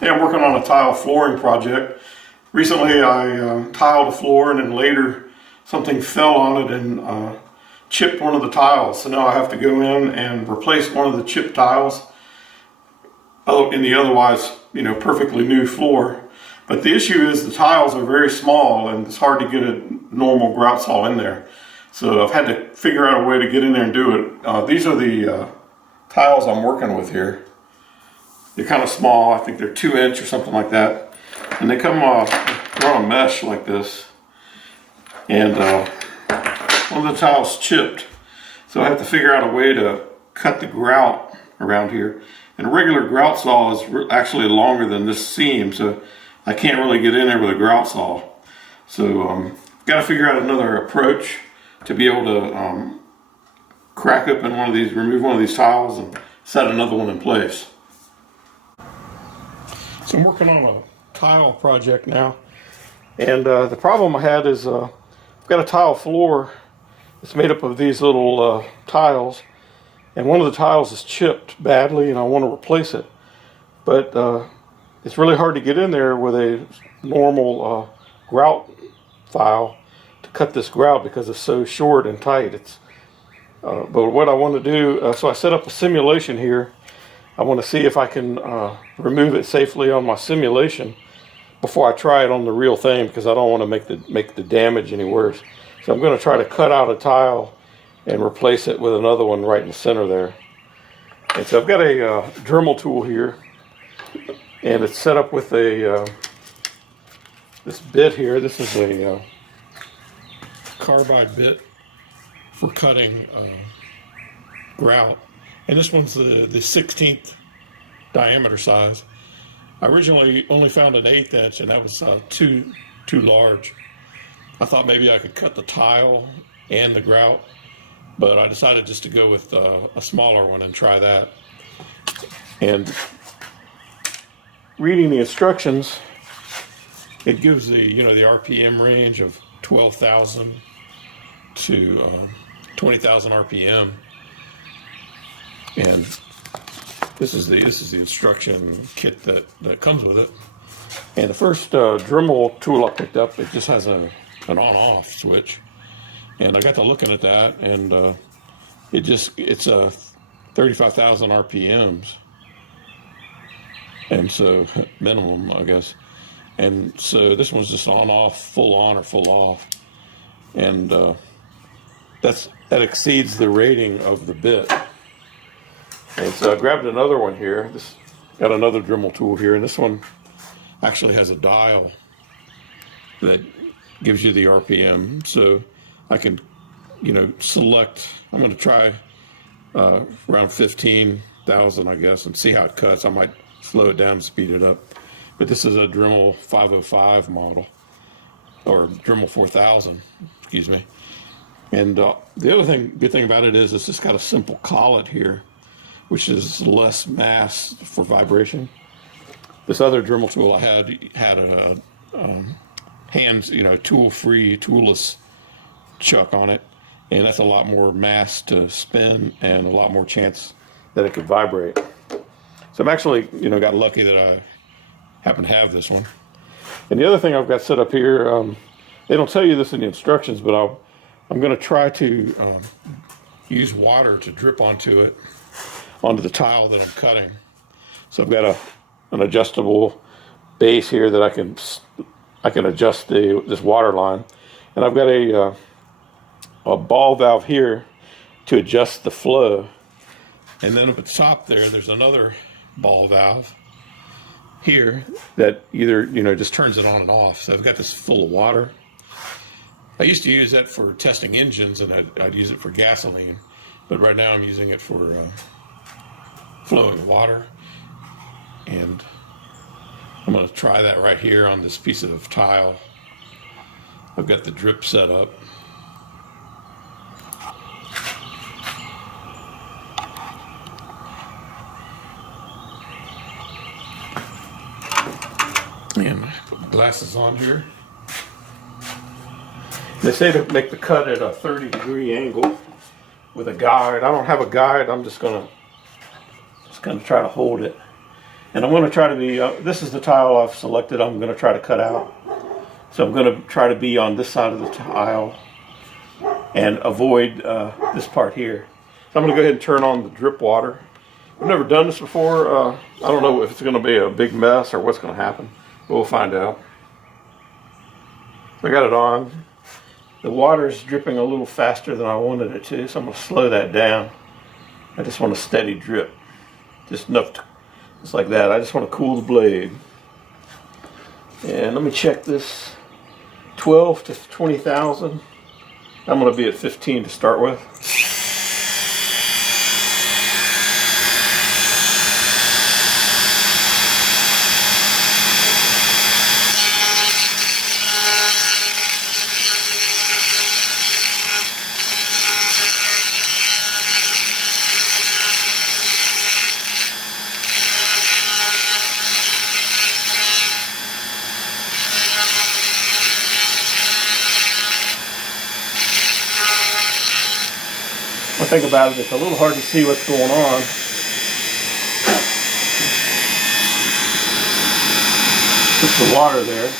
Hey, I'm working on a tile flooring project. Recently I tiled a floor and then later something fell on it and chipped one of the tiles. So now I have to go in and replace one of the chipped tiles in the otherwise, perfectly new floor. But the issue is the tiles are very small and it's hard to get a normal grout saw in there. So I've had to figure out a way to get in there and do it. These are the tiles I'm working with here. They're kind of small. I think they're 2-inch or something like that. And they come they're on a mesh like this. And one of the tiles chipped. So I have to figure out a way to cut the grout around here. And a regular grout saw is actually longer than this seam, so I can't really get in there with a grout saw. So got to figure out another approach to be able to crack open one of these, remove one of these tiles and set another one in place. So I'm working on a tile project now, and the problem I had is I've got a tile floor. It's made up of these little tiles, and one of the tiles is chipped badly and I want to replace it. But it's really hard to get in there with a normal grout file to cut this grout because it's so short and tight. But what I want to do, so I set up a simulation here. I want to see if I can remove it safely on my simulation before I try it on the real thing, because I don't want to make the damage any worse. So I'm going to try to cut out a tile and replace it with another one right in the center there. And so I've got a Dremel tool here, and it's set up with this bit here. This is a carbide bit for cutting grout. And this one's the 16th diameter size. I originally only found an 1/8 inch, and that was too large. I thought maybe I could cut the tile and the grout, but I decided just to go with a smaller one and try that. And reading the instructions, it gives the the RPM range of 12,000 to 20,000 RPM. And this is the instruction kit that comes with it. And the first Dremel tool I picked up, it just has an on-off switch. And I got to looking at that, and it's 35,000 RPMs, and so minimum, I guess. And so this one's just on-off, full on or full off, and that exceeds the rating of the bit. And so I grabbed another one here. Got another Dremel tool here, and this one actually has a dial that gives you the RPM. So I can, select. I'm going to try around 15,000, I guess, and see how it cuts. I might slow it down and speed it up. But this is a Dremel 505 model, or Dremel 4000, excuse me. And the other good thing about it is it's just got a simple collet here, which is less mass for vibration. This other Dremel tool I had a hands, tool-free, toolless chuck on it, and that's a lot more mass to spin and a lot more chance that it could vibrate. So I'm actually, got lucky that I happen to have this one. And the other thing I've got set up here, they don't tell you this in the instructions, but I'm going to try to use water to drip onto the tile that I'm cutting. So I've got an adjustable base here that I can adjust this water line, and I've got a ball valve here to adjust the flow, and then up at the top there's another ball valve here that either just turns it on and off. So I've got this full of water. I used to use that for testing engines, and I'd use it for gasoline, but right now I'm using it for flowing water. And I'm going to try that right here on this piece of tile. I've got the drip set up. And put my glasses on here. They say to make the cut at a 30-degree angle with a guide. I don't have a guide. I'm just gonna try to hold it. And I'm going to try to be, this is the tile I've selected I'm going to try to cut out. So I'm going to try to be on this side of the tile and avoid this part here. So I'm going to go ahead and turn on the drip water. I've never done this before. I don't know if it's going to be a big mess or what's going to happen. But we'll find out. I got it on. The water is dripping a little faster than I wanted it to, so I'm going to slow that down. I just want a steady drip. Just enough to, just like that. I just want to cool the blade. And let me check this. 12 to 20,000. I'm going to be at 15 to start with. One thing about it, it's a little hard to see what's going on. Just the water there.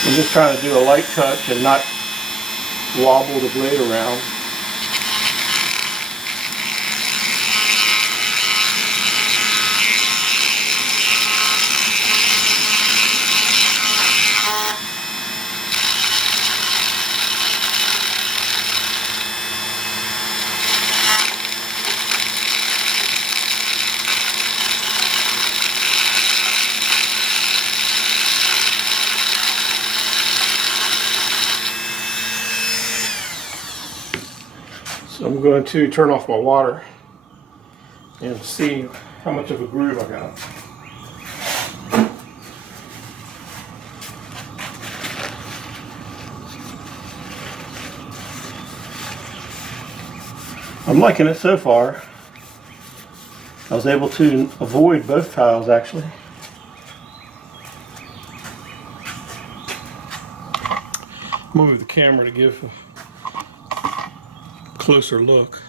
I'm just trying to do a light touch and not wobble the blade around. So I'm going to turn off my water and see how much of a groove I got. I'm liking it so far. I was able to avoid both tiles actually. Move the camera to give a closer look.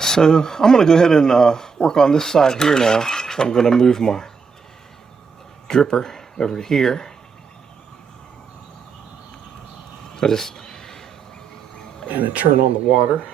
So I'm going to go ahead and work on this side here now. So I'm going to move my dripper over to here. So and then turn on the water.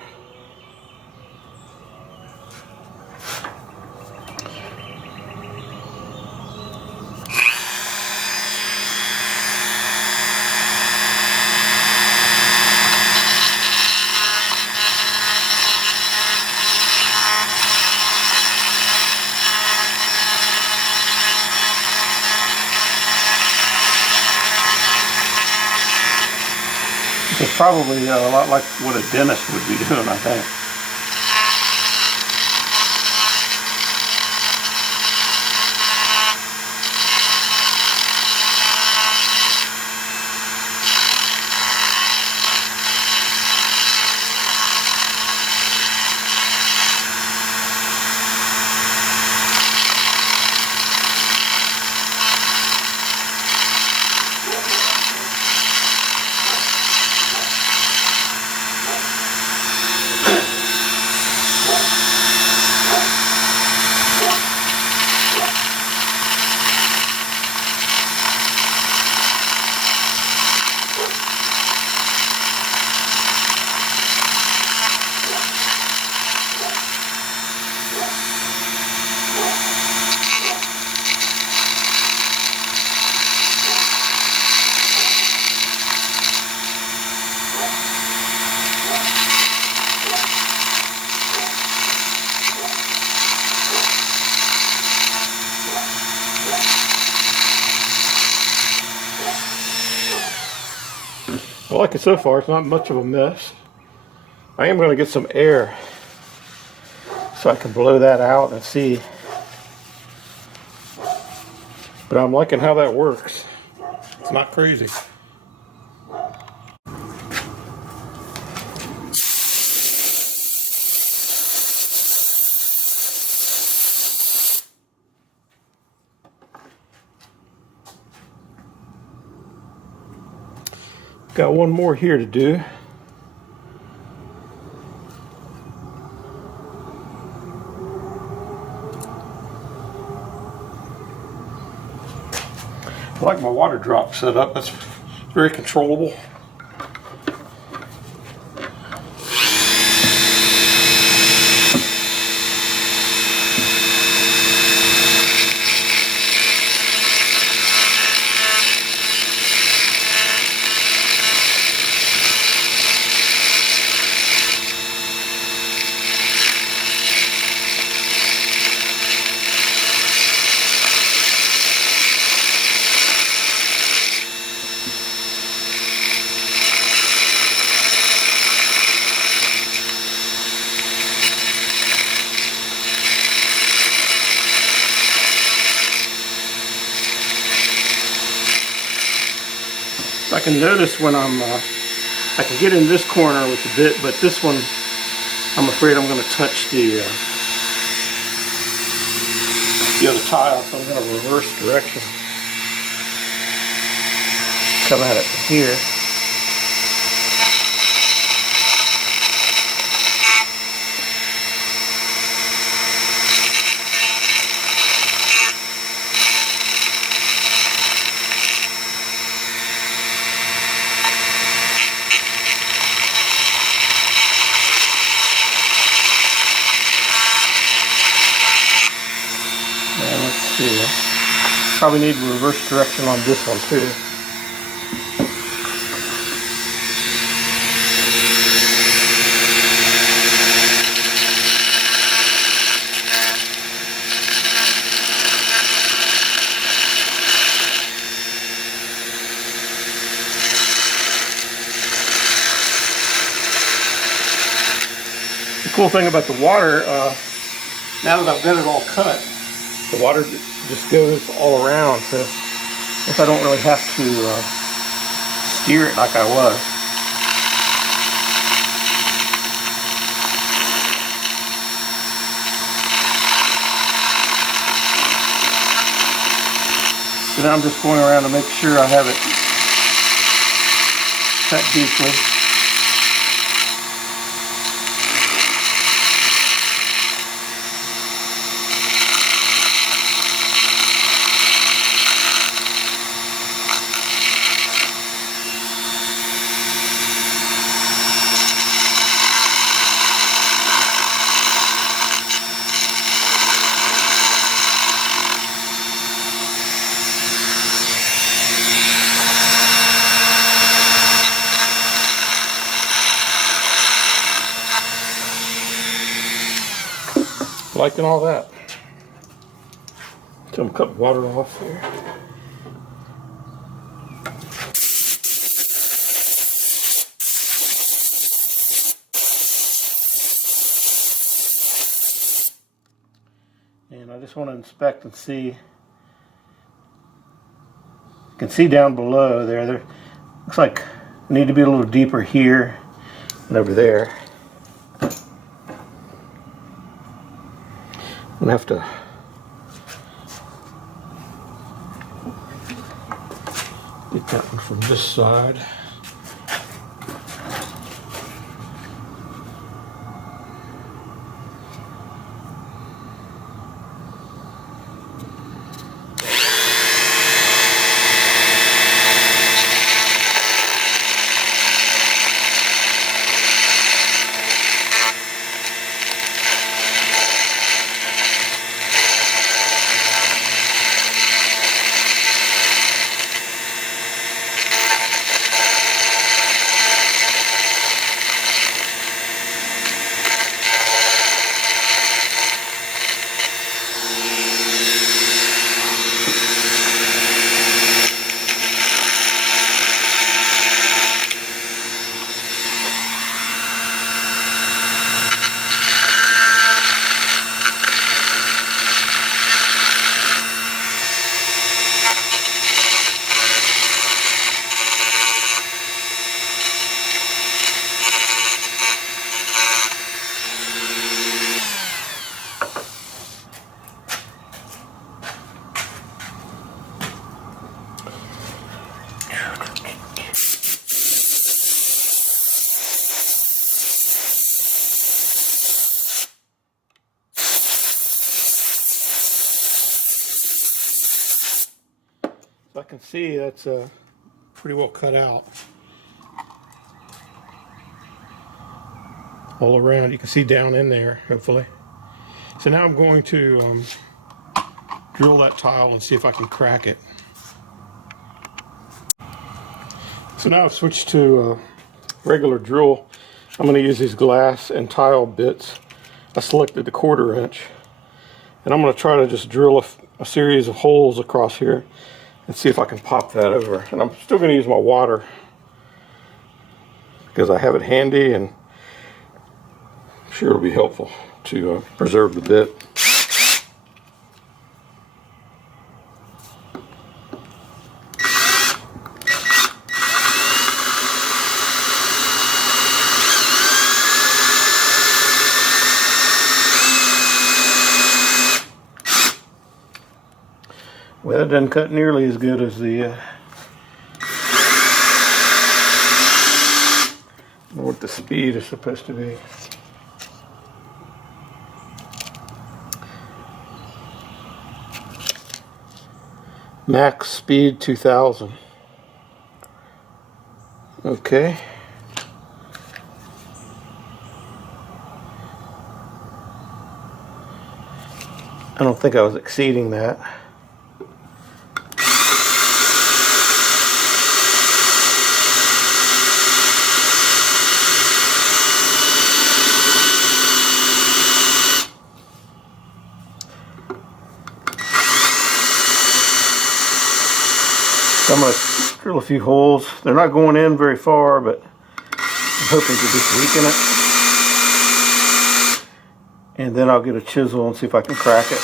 It's probably a lot like what a dentist would be doing, I think. I like it so far. It's not much of a mess. I am going to get some air so I can blow that out and see. But I'm liking how that works. It's not crazy. Got one more here to do. I like my water drop set up. That's very controllable. I can notice when I can get in this corner with the bit, but this one, I'm afraid I'm going to touch the other tile, so I'm going to reverse direction. Come at it from here. And let's see. Probably need reverse direction on this one too. The cool thing about the water, now that I've got it all cut, the water just goes all around, so if I don't really have to steer it like I was. So now I'm just going around to make sure I have it cut deeply. Liking all that. So I'm cutting water off here. And I just want to inspect and see. You can see down below there looks like I need to be a little deeper here and over there. I'm gonna have to get that one from this side. So I can see that's pretty well cut out. All around, you can see down in there, hopefully. So now I'm going to drill that tile and see if I can crack it. So now I've switched to regular drill. I'm going to use these glass and tile bits. I selected the 1/4 inch. And I'm going to try to just drill a series of holes across here and see if I can pop that over. And I'm still going to use my water because I have it handy, and I'm sure it'll be helpful to preserve the bit. Well, it doesn't cut nearly as good as the what the speed is supposed to be. Max speed 2000. Okay. I don't think I was exceeding that. So I'm going to drill a few holes. They're not going in very far, but I'm hoping to just weaken it. And then I'll get a chisel and see if I can crack it.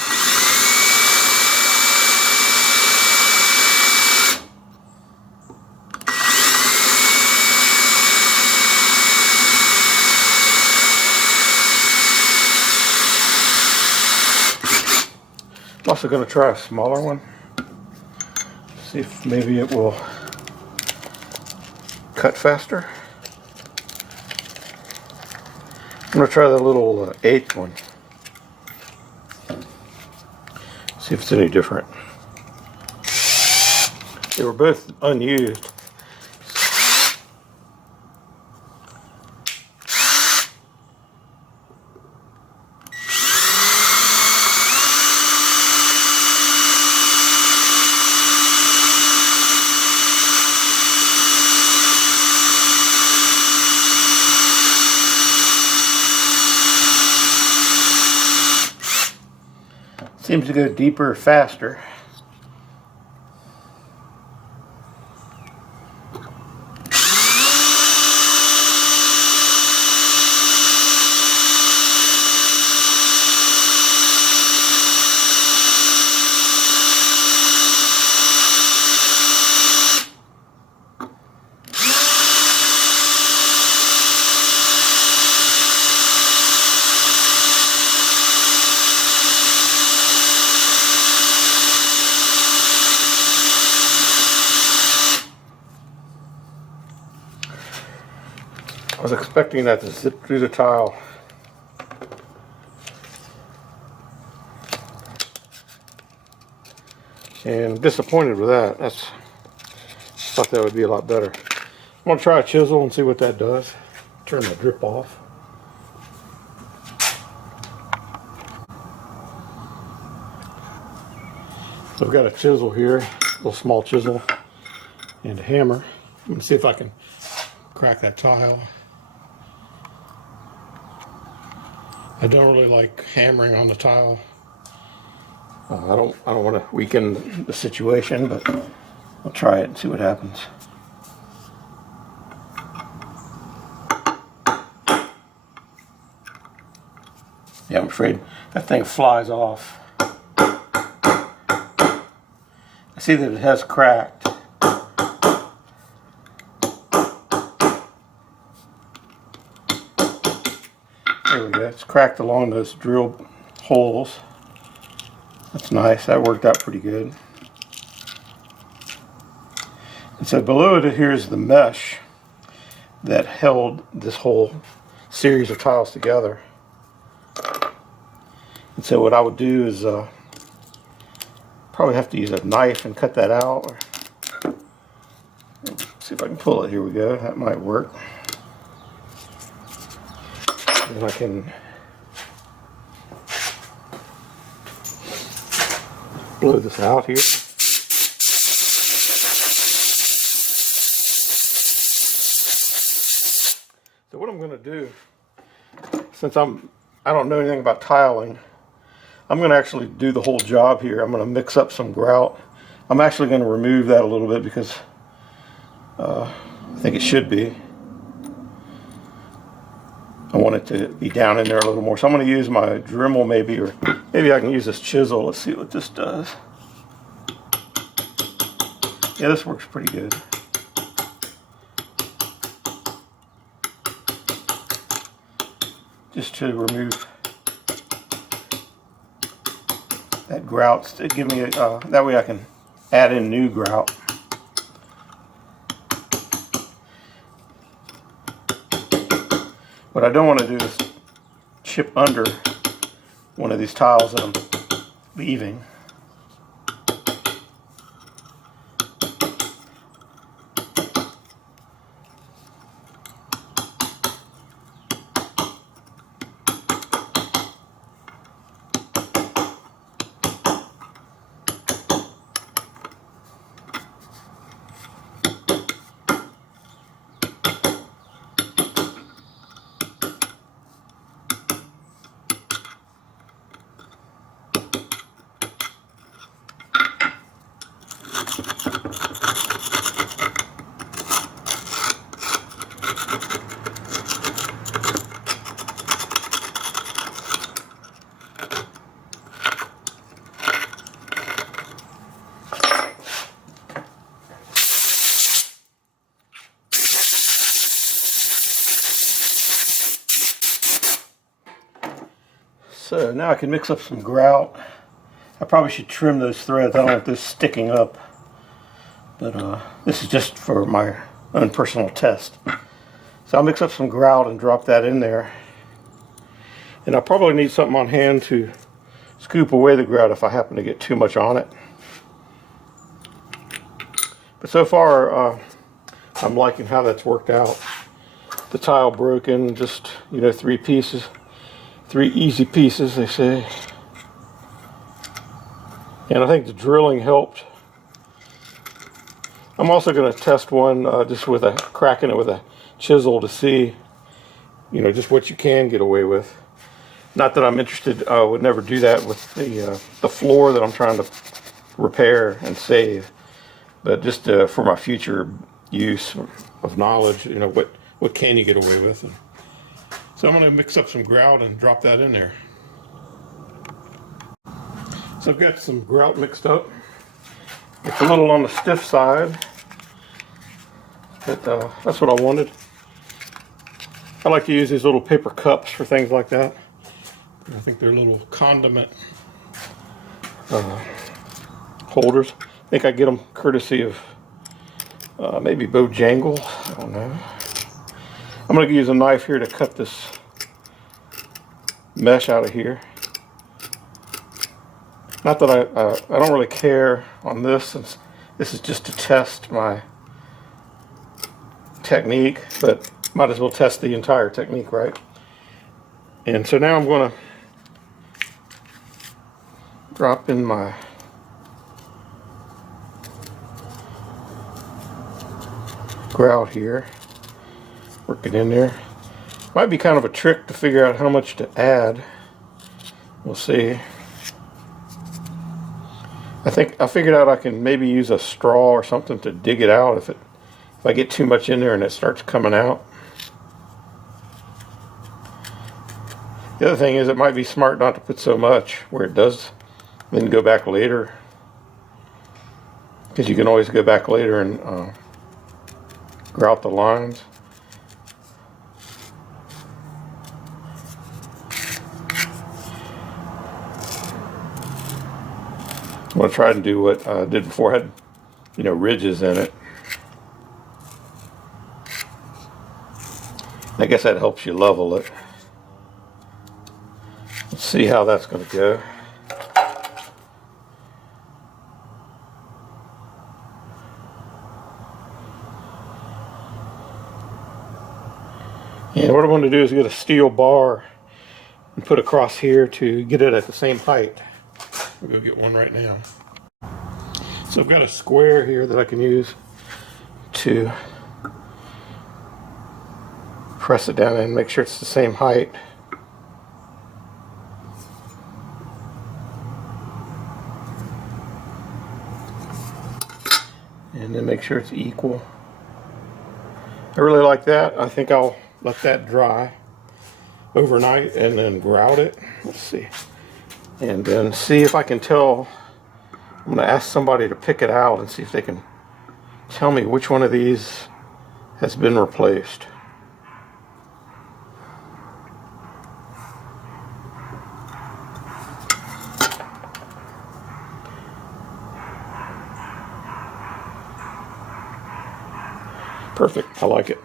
I'm also going to try a smaller one. See if maybe it will cut faster. I'm going to try the little 1/8 one. See if it's any different. They were both unused. Seems to go deeper faster. I was expecting that to zip through the tile. And I'm disappointed with that. Thought that would be a lot better. I'm going to try a chisel and see what that does. Turn the drip off. So I've got a chisel here, a little small chisel, and a hammer. I'm going to see if I can crack that tile. I don't really like hammering on the tile. I don't want to weaken the situation, but I'll try it and see what happens. Yeah, I'm afraid that thing flies off. I see that it has cracked. There we go. It's cracked along those drill holes. That's nice. That worked out pretty good. And so below it here is the mesh that held this whole series of tiles together. And so what I would do is probably have to use a knife and cut that out. see if I can pull it. Here we go. That might work. Then I can blow this out here. So what I'm going to do, since I don't know anything about tiling, I'm going to actually do the whole job here. I'm going to mix up some grout. I'm actually going to remove that a little bit because I think it should be. I want it to be down in there a little more. So I'm going to use my Dremel maybe, or maybe I can use this chisel. Let's see what this does. Yeah, this works pretty good. Just to remove that grout, to give me that way I can add in new grout. What I don't want to do is chip under one of these tiles that I'm leaving. So now I can mix up some grout. I probably should trim those threads. I don't want this sticking up. But this is just for my own personal test. So I'll mix up some grout and drop that in there. And I'll probably need something on hand to scoop away the grout if I happen to get too much on it. But so far, I'm liking how that's worked out. The tile broken, just, you know, 3 pieces. 3 easy pieces, they say. And I think the drilling helped. I'm also going to test one just with cracking it with a chisel to see, you know, just what you can get away with. Not that I'm interested, I would never do that with the floor that I'm trying to repair and save, but just for my future use of knowledge, you know, what can you get away with. So I'm going to mix up some grout and drop that in there. So I've got some grout mixed up. It's a little on the stiff side, but that's what I wanted. I like to use these little paper cups for things like that. I think they're little condiment holders. I think I get them courtesy of maybe Bojangle. I don't know. I'm going to use a knife here to cut this mesh out of here. Not that I don't really care on this, since this is just to test my technique, but might as well test the entire technique, right? And so now I'm going to drop in my grout here. Work it in there. Might be kind of a trick to figure out how much to add. We'll see. I figured out I can maybe use a straw or something to dig it out if I get too much in there and it starts coming out. The other thing is, it might be smart not to put so much where it does, then go back later, because you can always go back later and grout the lines. I'm going to try and do what I did before. I had, you know, ridges in it. I guess that helps you level it. Let's see how that's going to go. And what I'm going to do is get a steel bar and put across here to get it at the same height. I'll go get one right now. So I've got a square here that I can use to press it down and make sure it's the same height. And then make sure it's equal. I really like that. I think I'll let that dry overnight and then grout it. Let's see. And then see if I can tell. I'm going to ask somebody to pick it out and see if they can tell me which one of these has been replaced. Perfect. I like it.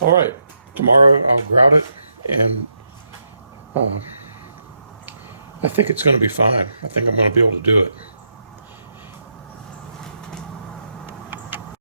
All right. Tomorrow I'll grout it, and I think it's going to be fine. I think I'm going to be able to do it.